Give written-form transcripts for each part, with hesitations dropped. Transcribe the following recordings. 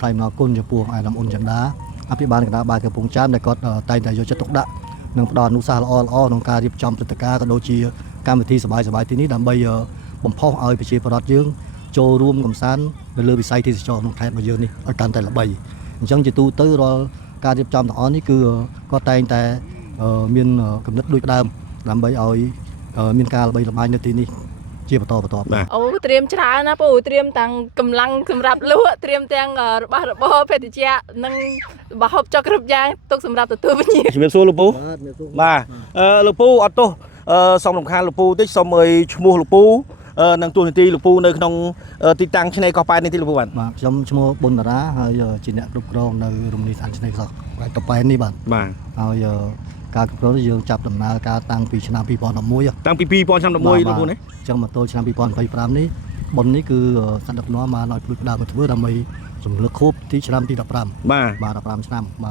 thay nó côn cho buông ai làm ôn chẳng đá áp bị ban cái bài cái buông chán để có tay tại vô chất tốc đạn nâng đòn nút xa là o nông ca điệp trong tất cả các đôi chi cam vị thi sờ bài tí ní đầm bây giờ bấm phong ơi bị chia vào dương cho room cầm sán để lừa bị say thì cho nông thay bao giờ ní ở căn tại là bầy chẳng chỉ tu tới rồi ca điệp trong đó ní cứ có tay tại miền cầm đất đuôi đam làm bây ơi miền ca là bây là bài nơi tí ní chia vào to ô tiêm chả na po tiêm tăng cầm lăng sầm rạp lúa tiêm tăng ba phê thì chia nâng bà hộp cho cái giang tôi sầm rạp từ từ với nhiều chỉ biết số lục pu mà lục pu ở tô xong đồng khan lục pu tích xong rồi mua lục pu năng tuần thì lục pu nơi trong tị tăng trên này có phải này thì lục pu bạn mà trong mua bún đá hơi giờ chỉ nhận lục rong nơi rung đi thành trên này rồi cái tập bài này bạn mà hơi giờ cá cặp đó dương chập đầm na cá tăng pi chna pi pon đầm muối tăng pi pon trăm đầm muối lục pu đấy trong mà tôi chna pi pon phải pram ní bún ní cứ sản đập nó mà nói lục đào một thứ đầm mì dùng lực khốp tí chna pi đập pram mà đập pram chna mà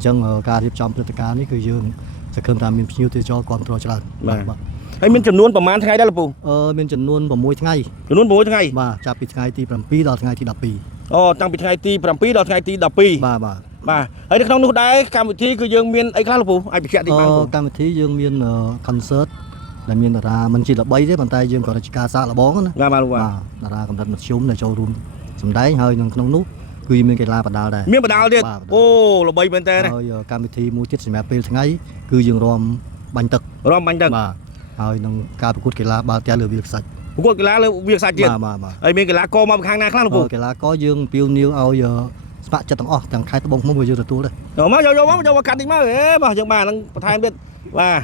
trong cá điệp trong tất cả ní cứ dương sẽ không làm miếng nhiêu thì cho control chna hay miếng chấm nuônประมาณ ថ្ងៃ ដែរ លពូ មានចំនួន6 ថ្ងៃ ចំនួន 6 ថ្ងៃ បាទចាប់ពីថ្ងៃទី7ដល់ថ្ងៃទី12អូតាំងពីថ្ងៃទី7ដល់ថ្ងៃទី12បាទហើយនៅក្នុងនោះដែរកម្មវិធីគឺយើងមានអីខ្លះលពូអាចបញ្ជាក់តិចបានកម្មវិធីយើងមាន concert ដែលមានតារាមិនជាល្បីទេប៉ុន្តែយើងក៏ជាការសាកល្បងណាបាទតារាកម្រិតមធ្យមដែលចូលរួមសម្ដែងហើយនៅក្នុងនោះគឺមានកីឡាបដាល់ដែរមានបដាល់ទៀតអូល្បីមែនតើហើយកម្មវិធីមួយទៀតសម្រាប់ពេលថ្ងៃគឺយើងរាំបាញ់ទឹកបាទហើយនឹងការប្រកួតកីឡាបាល់ទះលើវាលខ្សាច់ប្រកួតកីឡាលើវាលខ្សាច់ទៀតហើយមានកីឡាករមកខាងណាខ្លះលពូកីឡាករយើងពីវនីវឲ្យស្ម័គ្រចិត្តទាំងអស់ទាំងខេត្តត្បូងឃ្មុំក៏យើងទទួលដែរមកយកកាត់តិចមកមកយើងបាននឹងបន្ថែមទៀតបាទ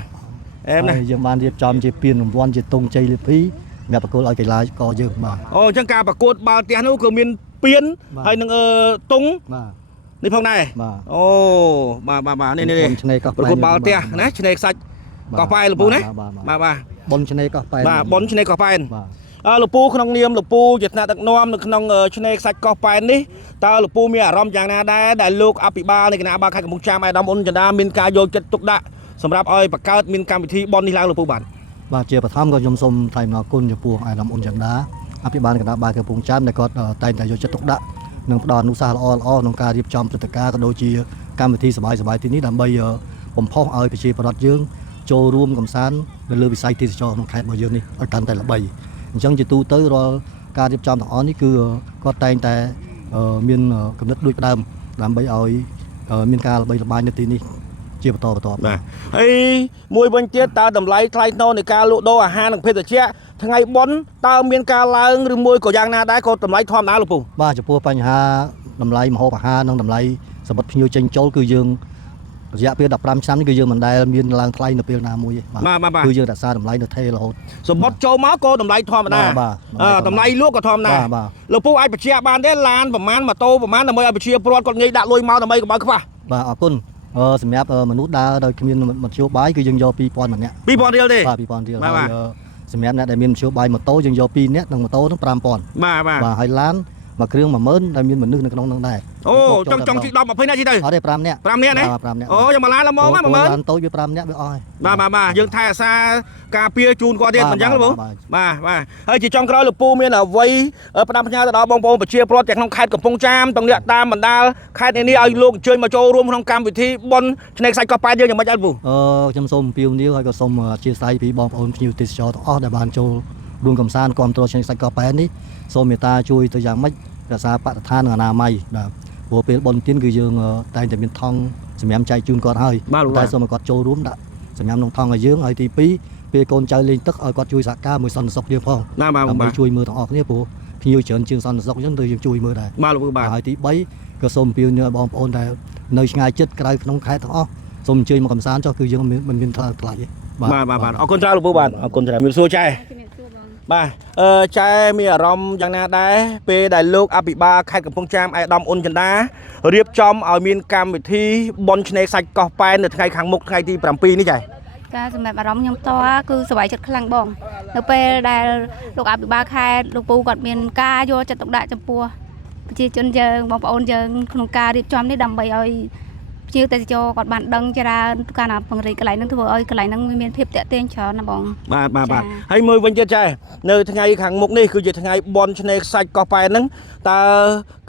អែមណាយើងបានរៀបចំជាពានរង្វាន់ជាទង់ជ័យលាភីសម្រាប់ប្រកួតឲ្យកីឡាករយើងបាទអូអញ្ចឹងការប្រកួតបាល់ទះនោះគឺមានពានហើយនឹងទង់បាទនេះផងដែរអូបាទនេះប្រកួតបាល់ទះណាឆ្នេរខ្សាច់កោះប៉ែនលពូណាបាទបុនឆ្នេរកោះប៉ែនបាទបុនឆ្នេរកោះប៉ែនលពូក្នុងនាមលពូជាថ្នាក់ដឹកនាំនៅក្នុងឆ្នេរខ្សាច់កោះប៉ែននេះតើលពូមានអារម្មណ៍យ៉ាងណាដែរដែលលោកអភិបាលនៃគណៈបាលខេត្តកំពង់ចាមអាយដាមអ៊ុនចន្ទាមានការយកចិត្តទុកដាក់សម្រាប់ឲ្យបង្កើតមានកម្មវិធីបុណ្យនេះឡើងលពូបាទជាបឋមក៏ខ្ញុំសូមថ្លែងអំណរគុណចំពោះអាយដាមអ៊ុនចន្ទាអភិបាលគណៈបាលខេត្តកំពង់ចាមដែលគាត់តែងតែយកចិត្តទុកដាក់និងផ្ដល់អនុសាសន៍ល្អក្នុងការរៀបចំព្រឹត្តិការណ៍ក៏ដូចជាកម្មវិធីសប្បាយទីនេះដើម្បីបំផុសឲ្យប្រជាពលរដ្ឋយើងចូលរួមកំសាន្តនៅលើវិស័យទេសចរក្នុងខេត្តរបស់យើងនេះឲ្យកាន់តែល្បីអញ្ចឹងជាទូទៅរាល់ការរៀបចំទាំងអស់នេះគឺគាត់តែងតែមានកំណត់ដូចដើមដើម្បីឲ្យមានការល្បីល្បាញនៅទីនេះជាបន្តបាទហើយមួយវិញទៀតតើតម្លៃថ្លៃថ្នូរនៃការលក់ដូរអាហារនិងភេសជ្ជៈថ្ងៃបុណ្យតើមានការឡើងឬមួយក៏យ៉ាងណាដែរក៏តម្លៃធម្មតាលោកពូបាទចំពោះបញ្ហាតម្លៃម្ហូបអាហារនិងតម្លៃសម្បត្តិភ្ញៀវចេញចូលគឺយើងរយៈពេល15ឆ្នាំនេះគឺយើងមិនដែលមានឡើងថ្លៃនៅពេលណាមួយទេបាទគឺយើងរក្សាតម្លៃនៅថេររហូតសម្បត្តិចូលមកក៏តម្លៃធម្មតាតម្លៃលក់ក៏ធម្មតាលោកពូអាចបញ្ជាក់បានទេឡានប្រមាណម៉ូតូប្រមាណដើម្បីឲ្យប្រជាពលរដ្ឋគាត់ងាយដាក់លុយមកដើម្បីកុំឲ្យខ្វះបាទអរគុណសម្រាប់មនុស្សដើរដោយគ្មានមធ្យោបាយគឺយើងយក2000ម្នាក់2000រៀលទេបាទ2000រៀលហើយសម្រាប់អ្នកដែលមានមធ្យោបាយម៉ូតូយើងយក2នាក់និងម៉ូតូនឹង5000បាទហើយឡានមួយគ្រឿង10000ដែលមានមនុស្សនៅក្នុងនោះដែរអូចង់ជី10 20នាក់ជីទៅអត់ទេ5នាក់ណាអូយ៉ាងមកឡានល្មមហ្មង10000ឡានតូចវា5នាក់វាអស់ហើយបាទយើងថែអាសាការពារជូនគាត់ទៀតមិនអញ្ចឹងលោកបាទហើយជាចុងក្រោយលោកពូមានអ្វីផ្ដាំផ្ញើទៅដល់បងប្អូនប្រជាពលរដ្ឋទាំងក្នុងខេត្តកំពង់ចាមទាំងអ្នកតាមបណ្ដាលខេត្តនេះឲ្យលោកអញ្ជើញមកចូលរួមក្នុងកម្មវិធីបុណ្យឆ្នេរខ្សាច់កោះប៉ែនយើងយ៉ាងម៉េចអត់ពូខ្ញុំសូមអំពាវនាវហើយក៏សូមអធិស្ឋានពីបងប្អូនភ្ញៀវទេសចរទាំងអស់ដែលបានចូលរួមកំសាន្តគ្រប់គ្រងឆ្នេរខ្សាច់កោះប៉ែននេះសូមមេត្តាជួយទៅយ៉ាងម៉េចរក្សាបរិស្ថាននិងអនាម័យបាទព្រោះពេលបុណ្យទានគឺយើងតែងតែមានថង់សម្រាប់ចែកជូនគាត់ហើយតែសូមឲ្យគាត់ចូលរួមដាក់សម្រាប់ក្នុងថង់ឲ្យយើងហើយទី2ពេលកូនចៅលេងទឹកឲ្យគាត់ជួយសហការមួយសន្តិសុខយើងផងដើម្បីជួយមើលទាំងអស់គ្នាព្រោះភ្ញៀវច្រើនជាងសន្តិសុខអញ្ចឹងទៅយើងជួយមើលដែរហើយទី3ក៏សូមអំពាវនាវឲ្យបងប្អូនដែលនៅឆ្ងាយជិតក្រៅក្នុងខេត្តទាំងអស់សូមអញ្ជើញមកកំសាន្តចុះគឺយើងមិនមានថ្លៃទេបាទអរគុណច្រើនលោកពូបាទអរគុណច្រើនមានសួរចែបាទចែមានអារម្មណ៍យ៉ាងណាដែរពេលដែលលោកអភិបាលខេត្តកំពង់ចាមអាយដាមអ៊ុនចន្ទារៀបចំឲ្យមានកម្មវិធីបុណ្យឆ្នេរខ្សាច់កោះប៉ែននៅថ្ងៃខាងមុខថ្ងៃទី7នេះចែការសម្រាប់អារម្មណ៍ខ្ញុំតគឺសប្បាយចិត្តខ្លាំងបងនៅពេលដែលលោកអភិបាលខេត្តលោកពូគាត់មានការយកចិត្តទុកដាក់ចំពោះប្រជាជនយើងបងប្អូនយើងក្នុងការរៀបចំនេះដើម្បីឲ្យ chiều tới cho còn bạn đăng cho ra cả là bằng cái lại nó thôi ơi cái lại nó miền phép tẹt tên cho nó bằng បាទហើយមើលវិញទៀតចែនៅថ្ងៃខាងមុខនេះគឺជាថ្ងៃបនឆ្នេរខ្សាច់កោះប៉ែនហ្នឹងតើ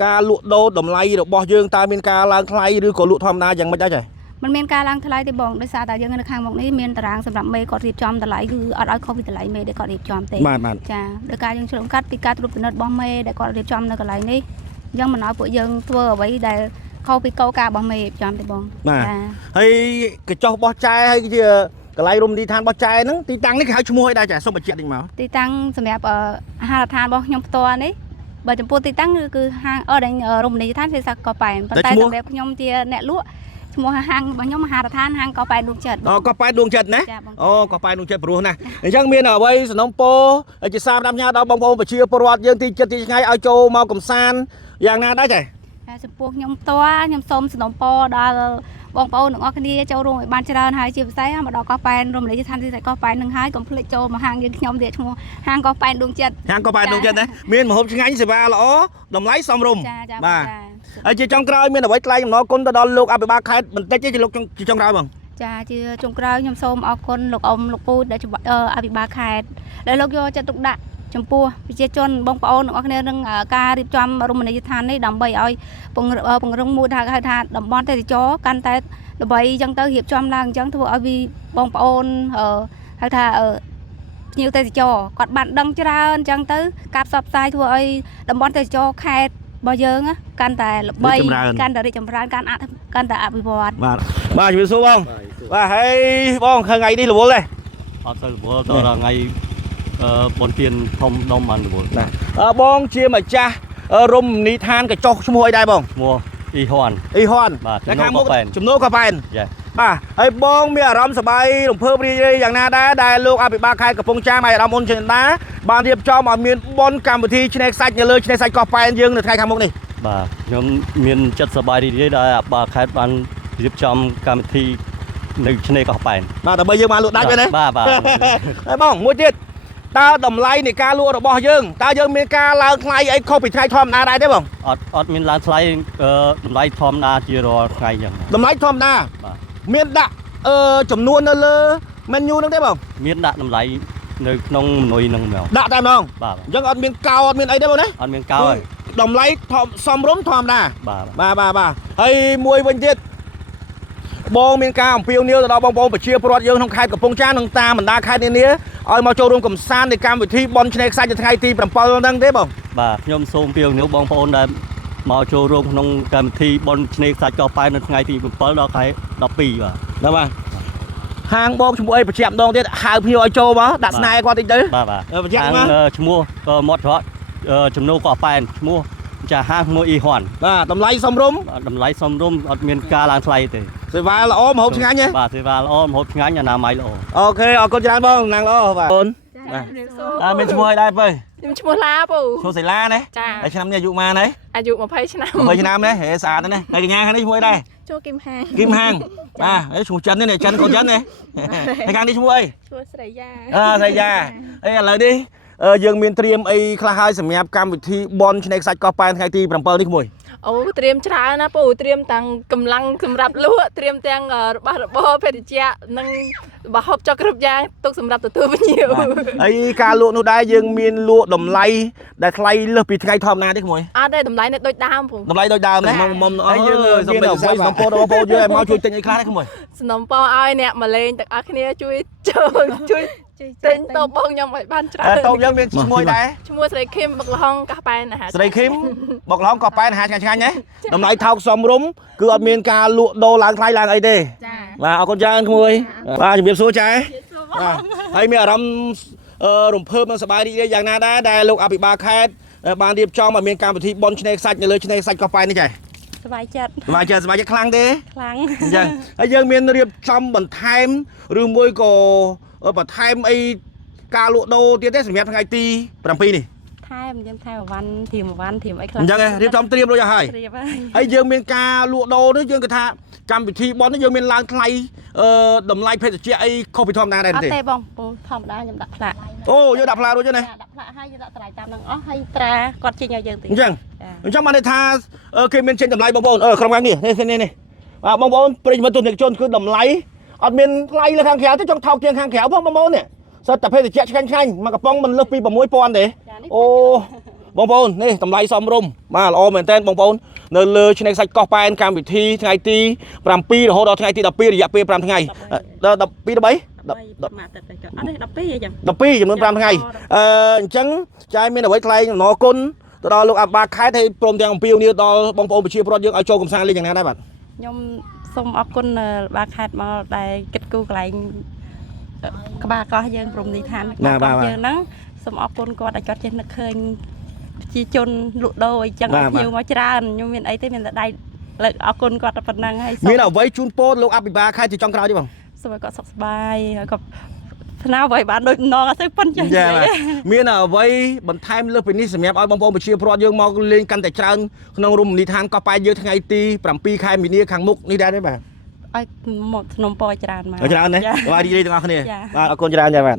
ការលក់ដូរតម្លៃរបស់យើងតើមានការឡើងថ្លៃឬក៏លក់ធម្មតាយ៉ាងម៉េចដែរចែ มันមានការឡើងថ្លៃទេបងដោយសារតែយើងនៅខាងមុខនេះមានតារាងសម្រាប់មេគាត់រៀបចំតម្លៃគឺអត់ឲ្យខុសពីតម្លៃមេដែលគាត់រៀបចំទេចាដោយការយើងឆ្លងកាត់ពីការត្រួតពិនិត្យរបស់មេដែលគាត់រៀបចំនៅកន្លែងនេះអញ្ចឹងមិនឲ្យពួកយើងធ្វើអ្វីដែលខុសពីកលការរបស់មេរៀបចំទេបងបាទហើយកញ្ចុះបោះចែហើយកន្លែងរមណីយដ្ឋានបោះចែហ្នឹងទីតាំងនេះគេហៅឈ្មោះអីដែរចាសូមបញ្ជាក់តិចមក ទីតាំងសម្រាប់អាហារដ្ឋានរបស់ខ្ញុំផ្ទាល់នេះបើចំពោះទីតាំងគឺហាងដែលរមណីយដ្ឋានភាសាកោះប៉ែនប៉ុន្តែសម្រាប់ខ្ញុំជាអ្នកលក់ឈ្មោះហាងរបស់ខ្ញុំអាហារដ្ឋានហាងកោះប៉ែនដួងចិត្តអូ កោះប៉ែនដួងចិត្តណាអូកោះប៉ែនដួងចិត្តព្រោះណាអញ្ចឹងមានអ្វីសំណុំពរជាសារតាមផ្ញើដល់បងប្អូនប្រជាពលរដ្ឋយើងទីចិត្តទីឆ្ងាយឲ្យចូលមកកំសាន្តយ៉ាងណាដែរចា៎ ចំពោះខ្ញុំផ្ទាល់ខ្ញុំសូមសំណូមពរដល់បងប្អូនទាំងអស់គ្នាចូលរួមឲ្យបានច្រើនហើយជាពិសេសមកដល់កោះប៉ែនរមណីយដ្ឋានទីកោះប៉ែននឹងហើយកុំភ្លេចចូលមកហាងយើងខ្ញុំទៀតឈ្មោះហាងកោះប៉ែនដួងចិត្តហាងកោះប៉ែនដួងចិត្តណាមានម្ហូបឆ្ងាញ់សេវាល្អតម្លៃសមរម្យបាទហើយជាចុងក្រោយមានអ្វីថ្លែងអំណរគុណទៅដល់លោកអភិបាលខេត្តបន្តិចទេជាលោកជាចុងក្រោយបងចាជាចុងក្រោយខ្ញុំសូមអរគុណលោកអ៊ំលោកពូដែលអភិបាលខេត្តដែលលោកយកចិត្តទុកដាក់ ចំពោះប្រជាជនបងប្អូនទាំងអស់គ្នានឹងការរៀបចំរមណីយដ្ឋាននេះដើម្បីឲ្យពង្រឹងមួយថាតំបន់ទេសចរកាន់តែល្បីអញ្ចឹងទៅរៀបចំឡើងអញ្ចឹងធ្វើឲ្យបងប្អូនហៅថាភ្ញៀវទេសចរគាត់បានដឹងច្រើនអញ្ចឹងទៅការផ្សព្វផ្សាយធ្វើឲ្យតំបន់ទេសចរខេត្តរបស់យើងកាន់តែល្បីកាន់តែរីកចម្រើនកាន់តែអភិវឌ្ឍបាទជំរាបសួរបងបាទហើយបងឃើញថ្ងៃនេះរវល់ទេអត់ទៅរវល់ទៅដល់ថ្ងៃ បនទានធំដុំបានរវល់ណាបងជាម្ចាស់រមណីយដ្ឋានកញ្ចុះឈ្មោះអីដែរបងឈ្មោះអ៊ីហ៊ុនបាទខាងមុខជំនួសកប៉ែនបាទហើយបងមានអារម្មណ៍សប្បាយរំភើបរីករាយយ៉ាងណាដែរដែលលោកអភិបាលខេត្តកំពង់ចាមឯកឧត្តមអ៊ុនចិន្តាបានរៀបចំឲ្យមានបនកម្មវិធីឆ្នេរខ្សាច់នៅលើឆ្នេរខ្សាច់កោះប៉ែនយើងនៅថ្ងៃខាងមុខនេះបាទខ្ញុំមានចិត្តសប្បាយរីករាយដែលអភិបាលខេត្តបានរៀបចំកម្មវិធីនៅឆ្នេរកោះប៉ែនបាទដើម្បីយើងបានលក់ដាច់ទេបាទហើយបងមួយទៀត តើតម្លៃនៃការលក់របស់យើងតើយើងមានការឡើងថ្លៃអីខុសពីថ្ងៃធម្មតាដែរទេបងអត់មានឡើងថ្លៃតម្លៃធម្មតាជារាល់ថ្ងៃចឹងតម្លៃធម្មតាមានដាក់ចំនួននៅលើ menu ហ្នឹងទេបងមានដាក់តម្លៃនៅក្នុងមនុយហ្នឹងមកដាក់តែម្ដងបាទអញ្ចឹងអត់មានកោអត់មានអីទេបងណាអត់មានកោទេតម្លៃសមរម្យធម្មតាបាទហើយមួយវិញទៀត បងមានការអំពាវនាវទៅដល់បងប្អូនប្រជាពលរដ្ឋយើងក្នុងខេត្តកំពង់ចាមនិងតាមបណ្ដាខេត្តនានាឲ្យមកចូលរួមកំសាន្តនៃកម្មវិធីបនឆ្នេរខ្សាច់នៅថ្ងៃទី 7 ហ្នឹងទេបងបាទខ្ញុំសូមអំពាវនាវបងប្អូនដែលមកចូលរួមក្នុងកម្មវិធីបនឆ្នេរខ្សាច់កោះប៉ែននៅថ្ងៃទី 7 ដល់ខែ 12 បាទហាងបងឈ្មោះអីបញ្ជាក់ម្ដងទៀតហៅភ្ញៀវឲ្យចូលមកដាក់ស្នេហ៍គាត់តិចទៅបាទបញ្ជាក់មកឈ្មោះមាត់រត់ចំនួនកោះប៉ែនឈ្មោះចាហាងមួយអ៊ីហ៊ុនបាទតម្លៃសមរម្យអត់មានការឡើងថ្លៃទេ សេវាល្អម្ហូបឆ្ងាញ់ទេបាទសេវាល្អម្ហូបឆ្ងាញ់អនាម័យល្អអូខេអរគុណច្រើនបងណាងល្អបាទអូនមានឈ្មោះអីដែរបើខ្ញុំឈ្មោះឡាពូឈ្មោះសិលាណាចាហើយឆ្នាំនេះអាយុប៉ុន្មានហើយអាយុ20ឆ្នាំ20ឆ្នាំណាហេស្អាតណាស់ហើយកញ្ញាខាងនេះឈ្មោះអីដែរចូលគឹមហាងបាទឈ្មោះចិននេះចិនកូនចិនទេហើយខាងនេះឈ្មោះអីឈ្មោះស្រីយ៉ាស្រីយ៉ាអីឥឡូវនេះយើងមានត្រៀមអីខ្លះហើយសម្រាប់កម្មវិធីបនឆ្នេរខ្សាច់កោះប៉ែនថ្ងៃទី 7 នេះក្មួយ អូត្រៀមច្រើនណាពូត្រៀមទាំងកម្លាំងសម្រាប់លក់ត្រៀមទាំងរបស់របរភេទជ្ជៈនិងរបស់ហូបចុកគ្រប់យ៉ាងទុកសម្រាប់ទទួលភ្ញៀវហើយការលក់នោះដែរយើងមានលក់តម្លៃដែលថ្លៃលើសពីថ្ងៃធម្មតាទេក្មួយអត់ទេតម្លៃនៅដូចដើមពូតម្លៃដូចដើមណាមុំអស់យើងសំបីសំពោដល់បងប្អូនយើងឲ្យមកជួយទិញអីខ្លះទេក្មួយសំណុំពរឲ្យអ្នកមកលេងទាំងអស់គ្នាជួយទិញតោបងខ្ញុំឲ្យបានច្រើនតោយើងមានឈ្មោះដែរឈ្មោះស្រីឃឹមបុកលហុងកោះប៉ែនអាហារស្រីឃឹមបុកលហុងកោះប៉ែនអាហារឆ្ងាញ់ណាតម្លៃថោកសមរម្យគឺអត់មានការលក់ដូរឡើងថ្លៃឡើងអីទេបាទអរគុណច្រើនក្មួយបាទជំរាបសួរចែបាទហើយមានអារម្មណ៍រំភើបនិងសប្បាយរីករាយយ៉ាងណាដែរដែលលោកអភិបាលខេត្តបានរៀបចំឲ្យមានកម្មវិធីបនឆ្នេរខ្សាច់នៅលើឆ្នេរខ្សាច់កោះប៉ែននេះចែសប្បាយចិត្តខ្លាំងទេខ្លាំងអញ្ចឹងហើយយើងមានរៀបចំបន្ថែមឬមួយក៏បន្ថែមអីការលក់ដូរទៀតទេសម្រាប់ថ្ងៃទី 7 នេះថែមយើងថែមអវ៉ាន់ធៀមអីខ្លះអញ្ចឹងរៀបចំត្រៀមរួចហើយហើយយើងមានការលក់ដូរនេះយើងគិតថាកម្មវិធីបននេះយើងមានឡើងថ្លៃតម្លៃភេទជ្ជៈអីខុសពីធម្មតាដែរទេអត់ទេបងធម្មតាខ្ញុំដាក់ផ្លាកអូយើងដាក់ផ្លាករួចទេណាដាក់ផ្លាកហើយយើងដាក់តម្លៃតាមនឹងអស់ហើយត្រាគាត់ចេញឲ្យយើងទៀតអញ្ចឹងបានន័យថាគេមានចេញតម្លៃបងប្អូនក្រុមការងារនេះ បងប្អូនប្រិយមិត្តទស្សនិកជនគឺតម្លៃអត់មានថ្លៃលើខាងក្រៅទេចង់ថោកជាងខាងក្រៅផងបងប្អូននេះសិតតែភេទជ្ជៈឆ្ងាញ់មកកំប៉ុងមិនលើសពី 6000 ទេអូបងប្អូននេះតម្លៃសមរម្យបាទល្អមែនតើបងប្អូននៅលើឆ្នេរខ្សាច់កោះប៉ែនកម្មវិធីថ្ងៃទី7រហូតដល់ថ្ងៃទី12រយៈពេល5ថ្ងៃដល់12 13 12ចំនួន5ថ្ងៃអញ្ចឹងចាយមានអ្វីថ្លែងអំណរគុណទៅដល់លោកអភិបាលខេត្តហើយព្រមទាំងអំពាវនាវដល់បងប្អូនប្រជាពលរដ្ឋយើងឲ្យចូលកំសាន្តលេងយ៉ាងណាដែរបាទ ខ្ញុំសូមអរគុណបាខេតមកដែលគិតគូរកន្លែងក្បាលកោះយើងព្រំនីឋានក្បាលកោះយើងហ្នឹងសូមអរគុណគាត់ដែលគាត់ចេះនឹកឃើញប្រជាជនលក់ដូរអីចឹងឲ្យភ្ញៀវមកច្រើនខ្ញុំមានអីទេមានតែដៃលើកអរគុណគាត់តែប៉ុណ្្នឹងហើយមានអ្វីជូនពរលោកអភិបាលខេត្តជាចុងក្រោយទេបង សូមឲ្យគាត់សុខសប្បាយហើយគាត់ថ្នាអ្វីបានដូចនងអត់ទៅប៉ុនចេះមានអ្វីបន្ថែមលើសពីនេះសម្រាប់ឲ្យបងប្អូនប្រជាពលរដ្ឋយើងមកលេងកាន់តែច្រើនក្នុងរមណីយដ្ឋានកោះប៉ែនយើងថ្ងៃទី7ខែមីនាខាងមុខនេះដែរទេបាទ ឲ្យមកភ្នំពរច្រើនមក ច្រើនណាស់បាទរីករាយទាំងអស់គ្នាបាទអរគុណច្រើនចា៎បាទ